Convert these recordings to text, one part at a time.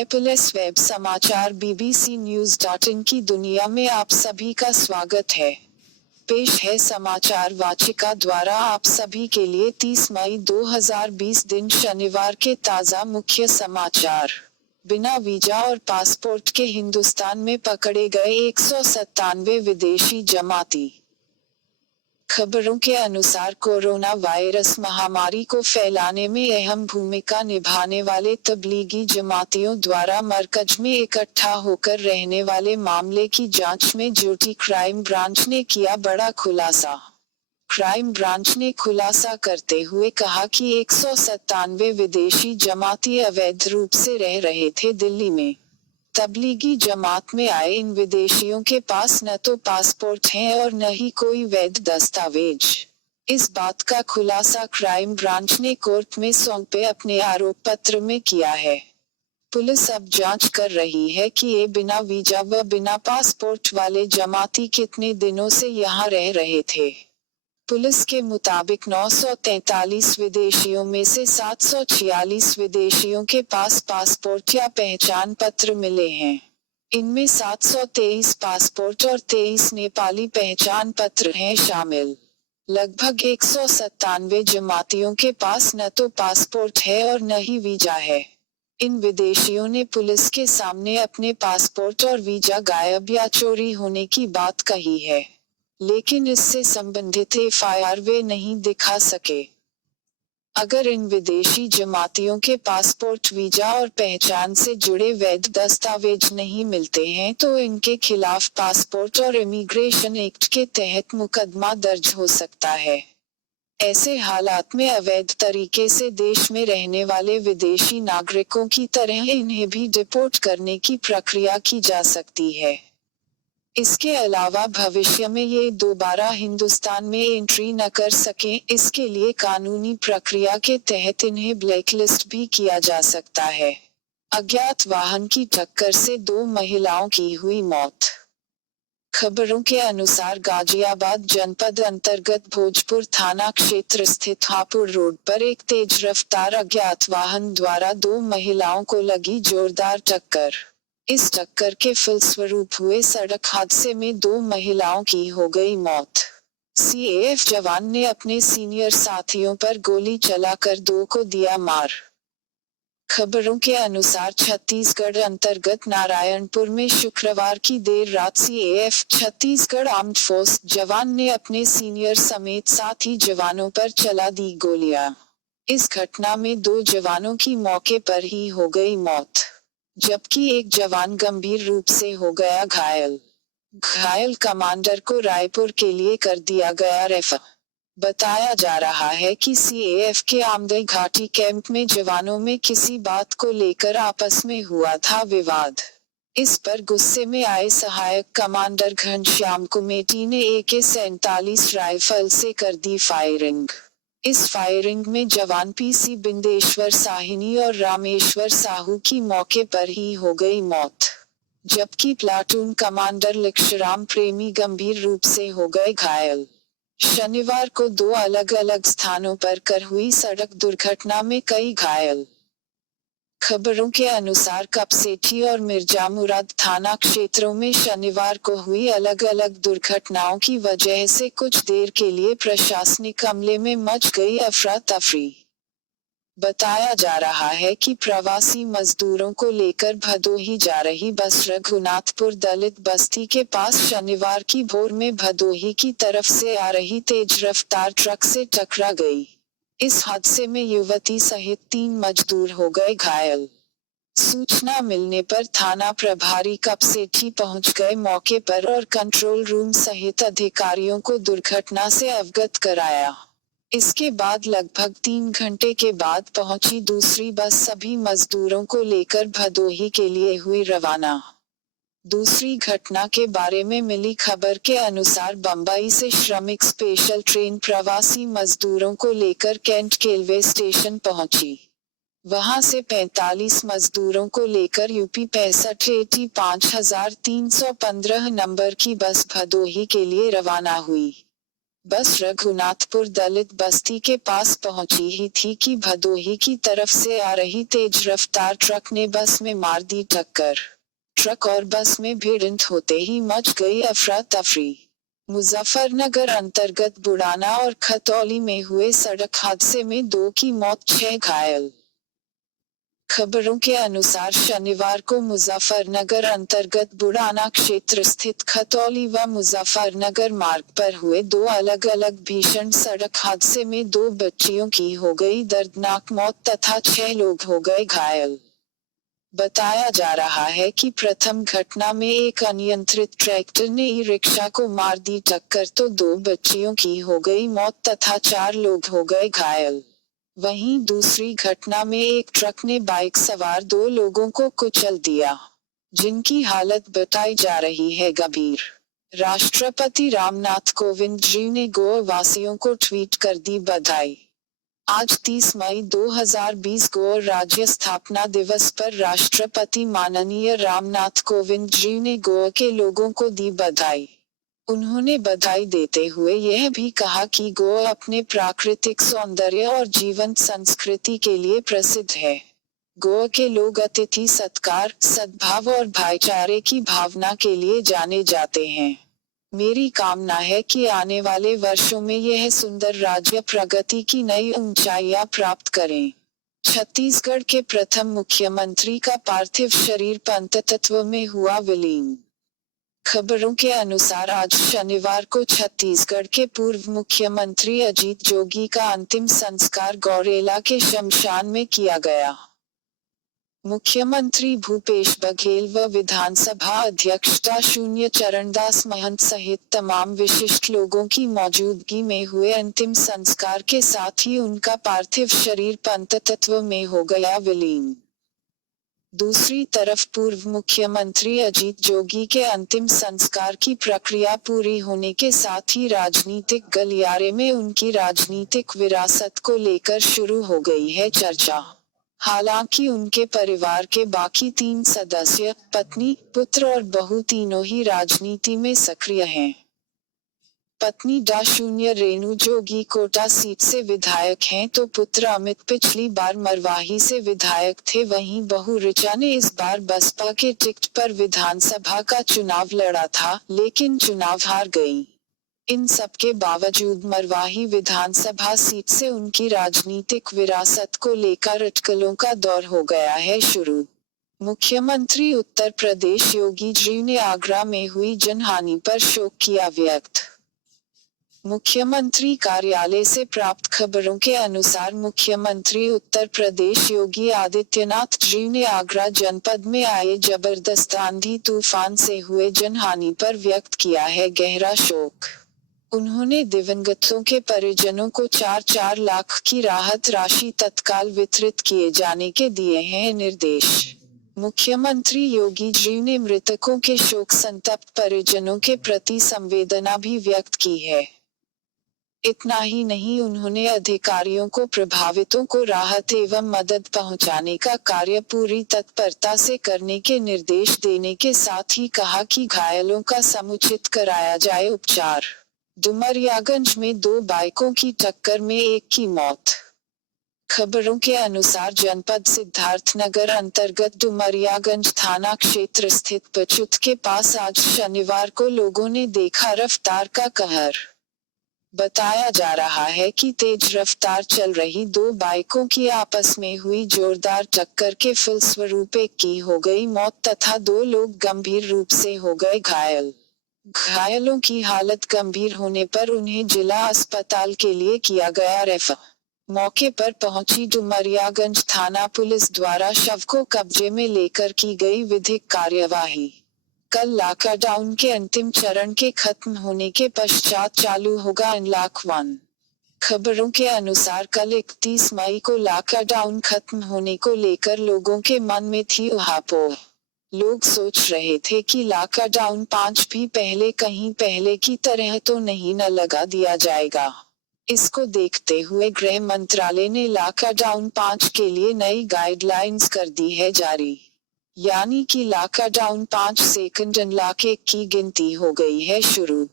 जय police web समाचार BBC न्यूज़.in की दुनिया में आप सभी का स्वागत है। पेश है समाचार वाचिका द्वारा आप सभी के लिए 30 मई 2020 दिन शनिवार के ताज़ा मुख्य समाचार। बिना वीजा और पासपोर्ट के हिंदुस्तान में पकड़े गए 197 विदेशी जमाती। खबरों के अनुसार कोरोना वायरस महामारी को फैलाने में अहम भूमिका निभाने वाले तबलीगी जमातियों द्वारा मरकज में इकट्ठा होकर रहने वाले मामले की जांच में जुटी क्राइम ब्रांच ने किया बड़ा खुलासा। क्राइम ब्रांच ने खुलासा करते हुए कहा कि 197 विदेशी जमाती अवैध रूप से रह रहे थे दिल्ली में। तबलीगी जमात में आए इन विदेशियों के पास न तो पासपोर्ट हैं और न ही कोई वैध दस्तावेज। इस बात का खुलासा क्राइम ब्रांच ने कोर्ट में सौंपे अपने आरोप पत्र में किया है। पुलिस अब जांच कर रही है कि ये बिना वीजा व बिना पासपोर्ट वाले जमाती कितने दिनों से यहाँ रह रहे थे। पुलिस के मुताबिक 943 विदेशियों में से 746 विदेशियों के पास पासपोर्ट या पहचान पत्र मिले हैं। इनमें 723 पासपोर्ट और 23 नेपाली पहचान पत्र हैं शामिल। लगभग 197 जमातियों के पास न तो पासपोर्ट है और न ही वीजा है। इन विदेशियों ने पुलिस के सामने अपने पासपोर्ट और वीजा गायब या चोरी होने की बात कही है, लेकिन इससे संबंधित FIR वे नहीं दिखा सके। अगर इन विदेशी जमातियों के पासपोर्ट वीजा और पहचान से जुड़े वैध दस्तावेज नहीं मिलते हैं तो इनके खिलाफ पासपोर्ट और इमिग्रेशन एक्ट के तहत मुकदमा दर्ज हो सकता है। ऐसे हालात में अवैध तरीके से देश में रहने वाले विदेशी नागरिकों की तरह इन्हें भी डिपोर्ट करने की प्रक्रिया की जा सकती है। इसके अलावा भविष्य में ये दोबारा हिंदुस्तान में एंट्री न कर सकें, इसके लिए कानूनी प्रक्रिया के तहत इन्हें ब्लैकलिस्ट भी किया जा सकता है। अज्ञात वाहन की टक्कर से 2 महिलाओं की हुई मौत। खबरों के अनुसार गाजियाबाद जनपद अंतर्गत भोजपुर थाना क्षेत्र स्थित हापुड़ रोड पर एक तेज रफ्तार अज्ञात वाहन द्वारा 2 महिलाओं को लगी जोरदार टक्कर। इस टक्कर के फलस्वरूप हुए सड़क हादसे में 2 महिलाओं की हो गई मौत। CAF जवान ने अपने सीनियर साथियों पर गोली चलाकर 2 को दिया मार। खबरों के अनुसार छत्तीसगढ़ अंतर्गत नारायणपुर में शुक्रवार की देर रात CAF छत्तीसगढ़ आर्म्ड फोर्स जवान ने अपने सीनियर समेत साथी जवानों पर चला दी गोलियां। इस घटना में 2 जवानों की मौके पर ही हो गई मौत, जबकि एक जवान गंभीर रूप से हो गया घायल। घायल कमांडर को रायपुर के लिए कर दिया गया रेफर। बताया जा रहा है कि CAF के आमदई घाटी कैंप में जवानों में किसी बात को लेकर आपस में हुआ था विवाद। इस पर गुस्से में आए सहायक कमांडर घनश्याम कुमेटी ने AK-47 राइफल से कर दी फायरिंग। इस फायरिंग में जवान PC बिंदेश्वर साहिनी और रामेश्वर साहू की मौके पर ही हो गई मौत, जबकि प्लाटून कमांडर लक्ष्यराम प्रेमी गंभीर रूप से हो गए घायल। शनिवार को 2 अलग अलग स्थानों पर कर हुई सड़क दुर्घटना में कई घायल। खबरों के अनुसार कपसेठी और मिर्जा मुराद थाना क्षेत्रों में शनिवार को हुई अलग अलग दुर्घटनाओं की वजह से कुछ देर के लिए प्रशासनिक अमले में मच गई अफरा तफरी। बताया जा रहा है कि प्रवासी मजदूरों को लेकर भदोही जा रही बस रघुनाथपुर दलित बस्ती के पास शनिवार की भोर में भदोही की तरफ से आ रही तेज रफ्तार ट्रक से टकरा गई। इस हादसे में युवती सहित 3 मजदूर हो गए घायल। सूचना मिलने पर थाना प्रभारी कपसेठी पहुंच गए मौके पर और कंट्रोल रूम सहित अधिकारियों को दुर्घटना से अवगत कराया। इसके बाद लगभग 3 घंटे के बाद पहुंची दूसरी बस सभी मजदूरों को लेकर भदोही के लिए हुई रवाना। दूसरी घटना के बारे में मिली खबर के अनुसार बंबई से श्रमिक स्पेशल ट्रेन प्रवासी मजदूरों को लेकर कैंट रेलवे स्टेशन पहुंची। वहां से 45 मजदूरों को लेकर UP 65 AT 5315 नंबर की बस भदोही के लिए रवाना हुई। बस रघुनाथपुर दलित बस्ती के पास पहुंची ही थी कि भदोही की तरफ से आ रही तेज रफ्तार ट्रक ने बस में मार दी टक्कर। ट्रक और बस में भिड़ंत होते ही मच गई अफरा तफरी। मुजफ्फरनगर अंतर्गत बुड़ाना और खतौली में हुए सड़क हादसे में 2 की मौत, 6 घायल। खबरों के अनुसार शनिवार को मुजफ्फरनगर अंतर्गत बुड़ाना क्षेत्र स्थित खतौली व मुजफ्फरनगर मार्ग पर हुए 2 अलग अलग भीषण सड़क हादसे में 2 बच्चियों की हो गई दर्दनाक मौत तथा 6 लोग हो गए घायल। बताया जा रहा है कि प्रथम घटना में एक अनियंत्रित ट्रैक्टर ने ई रिक्शा को मार दी टक्कर तो 2 बच्चियों की हो गई मौत तथा 4 लोग हो गए घायल। वहीं दूसरी घटना में एक ट्रक ने बाइक सवार 2 लोगों को कुचल दिया, जिनकी हालत बताई जा रही है गंभीर। राष्ट्रपति रामनाथ कोविंद जी ने गोवा वासियों को ट्वीट कर दी बधाई। आज 30 मई 2020 गोवा राज्य स्थापना दिवस पर राष्ट्रपति माननीय रामनाथ कोविंद जी ने गोवा के लोगों को दी बधाई। उन्होंने बधाई देते हुए यह भी कहा कि गोवा अपने प्राकृतिक सौंदर्य और जीवंत संस्कृति के लिए प्रसिद्ध है। गोवा के लोग अतिथि सत्कार, सद्भाव और भाईचारे की भावना के लिए जाने जाते हैं। मेरी कामना है कि आने वाले वर्षों में यह सुंदर राज्य प्रगति की नई ऊंचाइयां प्राप्त करें। छत्तीसगढ़ के प्रथम मुख्यमंत्री का पार्थिव शरीर पंचतत्व में हुआ विलीन। खबरों के अनुसार आज शनिवार को छत्तीसगढ़ के पूर्व मुख्यमंत्री अजीत जोगी का अंतिम संस्कार गौरेला के शमशान में किया गया। मुख्यमंत्री भूपेश बघेल व विधानसभा अध्यक्षता शून्य चरणदास महंत सहित तमाम विशिष्ट लोगों की मौजूदगी में हुए अंतिम संस्कार के साथ ही उनका पार्थिव शरीर पंचतत्व में हो गया विलीन। दूसरी तरफ पूर्व मुख्यमंत्री अजीत जोगी के अंतिम संस्कार की प्रक्रिया पूरी होने के साथ ही राजनीतिक गलियारे में उनकी राजनीतिक विरासत को लेकर शुरू हो गई है चर्चा। हालांकि उनके परिवार के बाकी 3 सदस्य, पत्नी, पुत्र और बहू तीनों ही राजनीति में सक्रिय हैं। पत्नी डा शून्य रेणु जोगी कोटा सीट से विधायक हैं तो पुत्र अमित पिछली बार मरवाही से विधायक थे। वहीं बहू ऋचा ने इस बार बसपा के टिकट पर विधानसभा का चुनाव लड़ा था, लेकिन चुनाव हार गई। इन सब के बावजूद मरवाही विधानसभा सीट से उनकी राजनीतिक विरासत को लेकर अटकलों का दौर हो गया है शुरू। मुख्यमंत्री उत्तर प्रदेश योगी जी ने आगरा में हुई जनहानि पर शोक किया व्यक्त। मुख्यमंत्री कार्यालय से प्राप्त खबरों के अनुसार मुख्यमंत्री उत्तर प्रदेश योगी आदित्यनाथ जी ने आगरा जनपद में आए जबरदस्त आंधी तूफान से हुए जनहानि पर व्यक्त किया है गहरा शोक। उन्होंने दिवंगतों के परिजनों को 4-4 लाख की राहत राशि तत्काल वितरित किए जाने के दिए हैं निर्देश। मुख्यमंत्री योगी जी ने मृतकों के शोक संतप्त परिजनों के प्रति संवेदना भी व्यक्त की है। इतना ही नहीं, उन्होंने अधिकारियों को प्रभावितों को राहत एवं मदद पहुंचाने का कार्य पूरी तत्परता से करने के निर्देश देने के साथ ही कहा कि घायलों का समुचित कराया जाए उपचार। डुमरियागंज में 2 बाइकों की टक्कर में 1 की मौत। खबरों के अनुसार जनपद सिद्धार्थनगर अंतर्गत डुमरियागंज थाना क्षेत्र स्थित पचुत के पास आज शनिवार को लोगों ने देखा रफ्तार का कहर। बताया जा रहा है कि तेज रफ्तार चल रही 2 बाइकों की आपस में हुई जोरदार टक्कर के फलस्वरूप 1 की हो गई मौत तथा 2 लोग गंभीर रूप से हो गए घायल। घायलों की हालत गंभीर होने पर उन्हें जिला अस्पताल के लिए किया गया रेफर। मौके पर पहुंची डुमरियागंज थाना पुलिस द्वारा शव को कब्जे में लेकर की गई विधिक कार्यवाही। कल लॉकडाउन के अंतिम चरण के खत्म होने के पश्चात चालू होगा अनलॉक 1। खबरों के अनुसार कल 31 मई को लॉकडाउन खत्म होने को लेकर लोगों के मन में थी उहापोह। लोग सोच रहे थे कि लॉकडाउन 5 भी कहीं पहले की तरह तो नहीं न लगा दिया जाएगा। इसको देखते हुए गृह मंत्रालय ने लॉकडाउन 5 के लिए नई गाइडलाइंस कर दी है जारी। यानी कि लॉकडाउन 5 सेकंड अनलॉक 1 की गिनती हो गई है शुरू।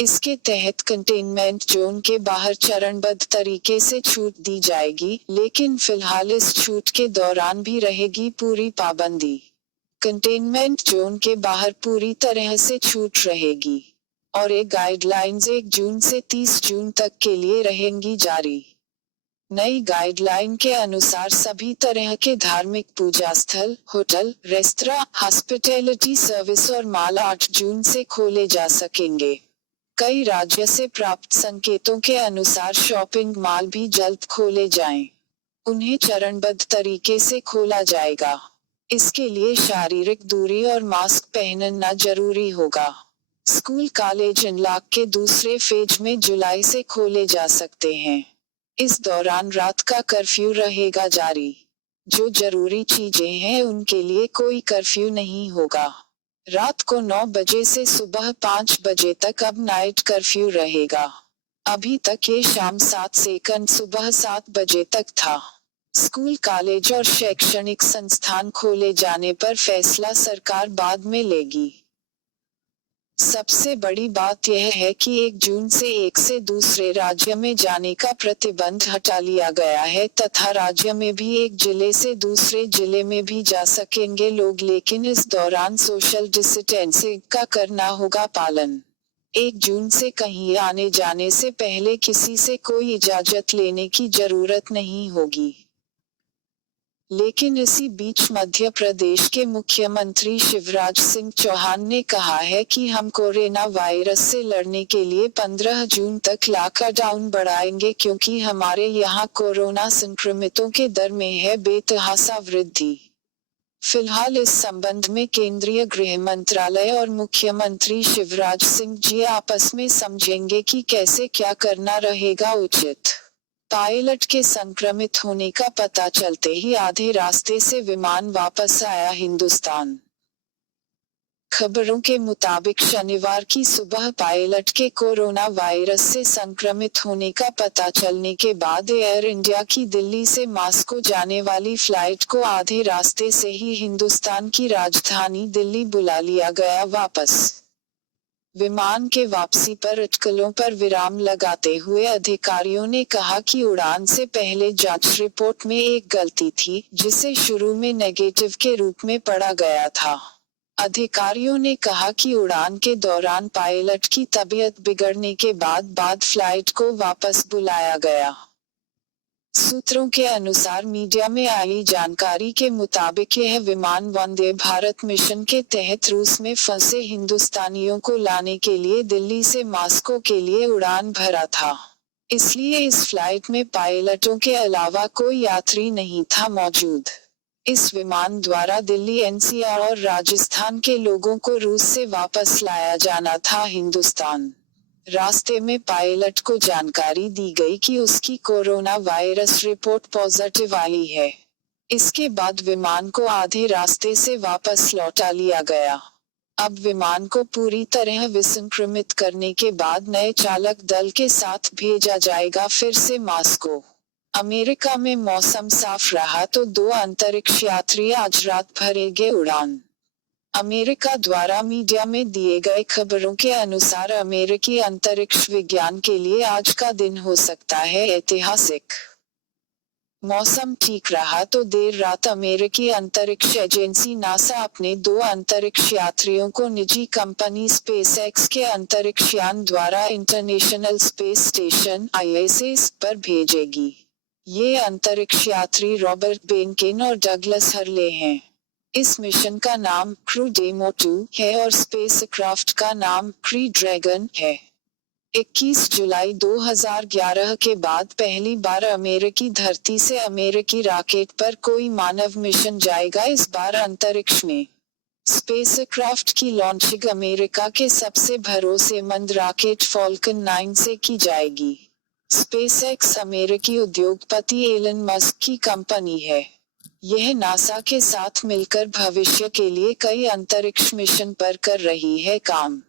इसके तहत कंटेनमेंट जोन के बाहर चरणबद्ध तरीके से छूट दी जाएगी, लेकिन फिलहाल इस छूट के दौरान भी रहेगी पूरी पाबंदी। कंटेनमेंट जोन के बाहर पूरी तरह से छूट रहेगी और ये गाइडलाइंस 1 जून से 30 जून तक के लिए रहेंगी जारी। नई गाइडलाइन के अनुसार सभी तरह के धार्मिक पूजा स्थल, होटल, रेस्तरां, हॉस्पिटैलिटी सर्विस और मॉल 8 जून से खोले जा सकेंगे। कई राज्य से प्राप्त संकेतों के अनुसार शॉपिंग मॉल भी जल्द खोले जाएं। उन्हें चरणबद्ध तरीके से खोला जाएगा। इसके लिए शारीरिक दूरी और मास्क पहनना जरूरी होगा। स्कूल कॉलेज अनलॉक के दूसरे फेज में जुलाई से खोले जा सकते हैं। इस दौरान रात का कर्फ्यू रहेगा जारी। जो जरूरी चीजें हैं उनके लिए कोई कर्फ्यू नहीं होगा। रात को 9 बजे से सुबह 5 बजे तक अब नाइट कर्फ्यू रहेगा। अभी तक ये शाम 7 से सुबह 7 बजे तक था। स्कूल कॉलेज और शैक्षणिक संस्थान खोले जाने पर फैसला सरकार बाद में लेगी। सबसे बड़ी बात यह है कि 1 जून से एक से दूसरे राज्य में जाने का प्रतिबंध हटा लिया गया है तथा राज्य में भी एक जिले से दूसरे जिले में भी जा सकेंगे लोग, लेकिन इस दौरान सोशल डिस्टेंसिंग का करना होगा पालन। 1 जून से कहीं आने जाने से पहले किसी से कोई इजाजत लेने की जरूरत नहीं होगी। लेकिन इसी बीच मध्य प्रदेश के मुख्यमंत्री शिवराज सिंह चौहान ने कहा है कि हम कोरोना वायरस से लड़ने के लिए 15 जून तक लॉकडाउन बढ़ाएंगे क्योंकि हमारे यहाँ कोरोना संक्रमितों के दर में है बेतहासा वृद्धि। फिलहाल इस संबंध में केंद्रीय गृह मंत्रालय और मुख्यमंत्री शिवराज सिंह जी आपस में समझेंगे कि कैसे क्या करना रहेगा उचित। पायलट के संक्रमित होने का पता चलते ही आधे रास्ते से विमान वापस आया हिंदुस्तान। खबरों के मुताबिक शनिवार की सुबह पायलट के कोरोना वायरस से संक्रमित होने का पता चलने के बाद एयर इंडिया की दिल्ली से मॉस्को जाने वाली फ्लाइट को आधे रास्ते से ही हिंदुस्तान की राजधानी दिल्ली बुला लिया गया वापस। विमान के वापसी पर अटकलों पर विराम लगाते हुए अधिकारियों ने कहा कि उड़ान से पहले जांच रिपोर्ट में एक गलती थी, जिसे शुरू में नेगेटिव के रूप में पढ़ा गया था। अधिकारियों ने कहा कि उड़ान के दौरान पायलट की तबीयत बिगड़ने के बाद फ्लाइट को वापस बुलाया गया। सूत्रों के अनुसार मीडिया में आई जानकारी के मुताबिक यह विमान वंदे भारत मिशन के तहत रूस में फंसे हिंदुस्तानियों को लाने के लिए दिल्ली से मॉस्को के लिए उड़ान भरा था। इसलिए इस फ्लाइट में पायलटों के अलावा कोई यात्री नहीं था मौजूद। इस विमान द्वारा दिल्ली एनसीआर और राजस्थान के लोगों को रूस से वापस लाया जाना था हिंदुस्तान। रास्ते में पायलट को जानकारी दी गई कि उसकी कोरोना वायरस रिपोर्ट पॉजिटिव आई है। इसके बाद विमान को आधे रास्ते से वापस लौटा लिया गया। अब विमान को पूरी तरह विसंक्रमित करने के बाद नए चालक दल के साथ भेजा जाएगा फिर से मॉस्को। अमेरिका में मौसम साफ रहा तो 2 अंतरिक्ष यात्री आज रात भरेंगे उड़ान। अमेरिका द्वारा मीडिया में दिए गए खबरों के अनुसार अमेरिकी अंतरिक्ष विज्ञान के लिए आज का दिन हो सकता है ऐतिहासिक। मौसम ठीक रहा तो देर रात अमेरिकी अंतरिक्ष एजेंसी नासा अपने 2 अंतरिक्ष यात्रियों को निजी कंपनी स्पेसएक्स के अंतरिक्ष यान द्वारा इंटरनेशनल स्पेस स्टेशन (ISS) पर भेजेगी। ये अंतरिक्ष यात्री रॉबर्ट बेनकेन और डगलस हर्ले हैं। इस मिशन का नाम क्रू डेमो 2 है और स्पेसक्राफ्ट का नाम क्रू ड्रैगन है। 21 जुलाई 2011 के बाद पहली बार अमेरिकी धरती से अमेरिकी रॉकेट पर कोई मानव मिशन जाएगा इस बार अंतरिक्ष में। स्पेसक्राफ्ट की लॉन्चिंग अमेरिका के सबसे भरोसेमंद रॉकेट फॉल्कन 9 से की जाएगी। स्पेसएक्स अमेरिकी उद्योगपति एलन मस्क की कंपनी है। यह नासा के साथ मिलकर भविष्य के लिए कई अंतरिक्ष मिशन पर कर रही है काम।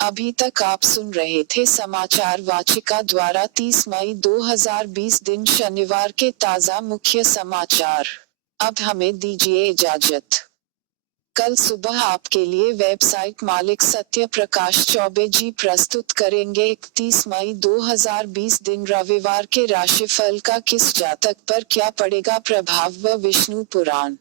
अभी तक आप सुन रहे थे समाचार वाचिका द्वारा 30 मई 2020 दिन शनिवार के ताजा मुख्य समाचार। अब हमें दीजिए इजाजत। कल सुबह आपके लिए वेबसाइट मालिक सत्य प्रकाश चौबे जी प्रस्तुत करेंगे 31 मई 2020 दिन रविवार के राशिफल का किस जातक पर क्या पड़ेगा प्रभाव व विष्णु पुराण।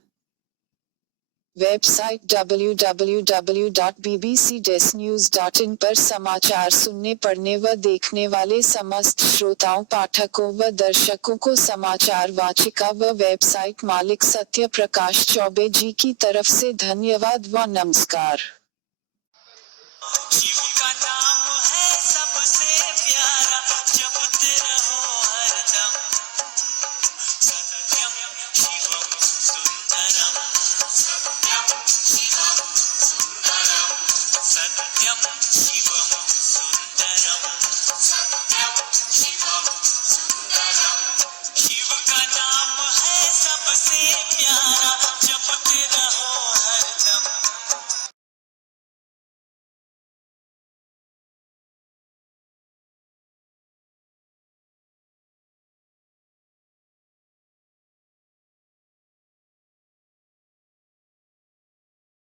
वेबसाइट www.bbc-news.in पर समाचार सुनने पढ़ने व देखने वाले समस्त श्रोताओं पाठकों व दर्शकों को समाचार वाचिका व वेबसाइट मालिक सत्य प्रकाश चौबे जी की तरफ से धन्यवाद व नमस्कार।